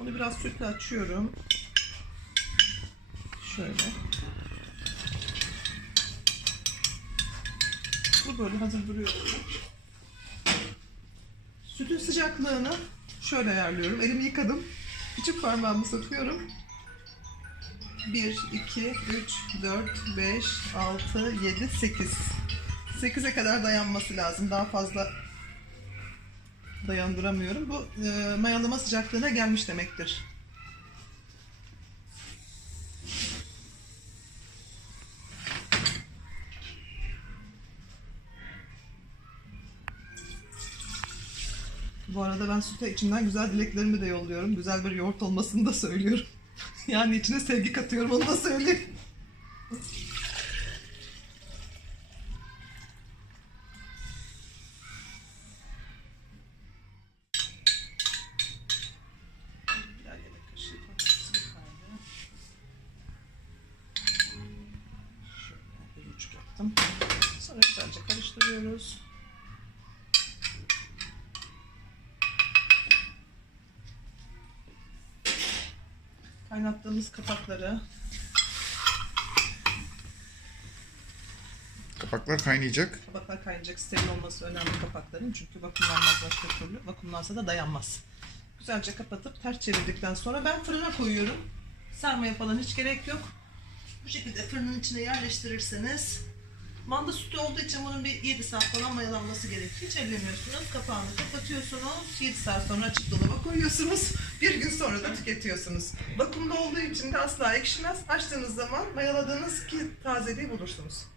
Onu biraz sütle açıyorum. Şöyle. Bu böyle hazır duruyor. Sütün sıcaklığını şöyle ayarlıyorum. Elimi yıkadım. Küçük parmağımı sokuyorum. 1, 2, 3, 4, 5, 6, 7, 8. 8'e kadar dayanması lazım. Daha fazla dayandıramıyorum. Bu e, mayalama sıcaklığına gelmiş demektir. Bu arada ben süte içimden güzel dileklerimi de yolluyorum. Güzel bir yoğurt olmasını da söylüyorum. yani içine sevgi katıyorum onu da söyleyeyim. Yaptım. Sonra güzelce karıştırıyoruz. Kaynattığımız kapakları Kapaklar kaynayacak. Kapaklar kaynayacak steril olması önemli kapakların çünkü vakumlanmaz başka türlü. Vakumlansa da dayanmaz. Güzelce kapatıp ters çevirdikten sonra ben fırına koyuyorum. Sarmaya falan hiç gerek yok. Bu şekilde fırının içine yerleştirirseniz manda sütü olduğu için bunun bir 7 saat falan mayalanması gerekiyor. Hiç ellemiyorsunuz. Kapağını kapatıyorsunuz. 7 saat sonra açık dolaba koyuyorsunuz. Bir gün sonra da tüketiyorsunuz. Vakumda olduğu için de asla ekşimez. Açtığınız zaman mayaladığınız ki tazeliği bulursunuz.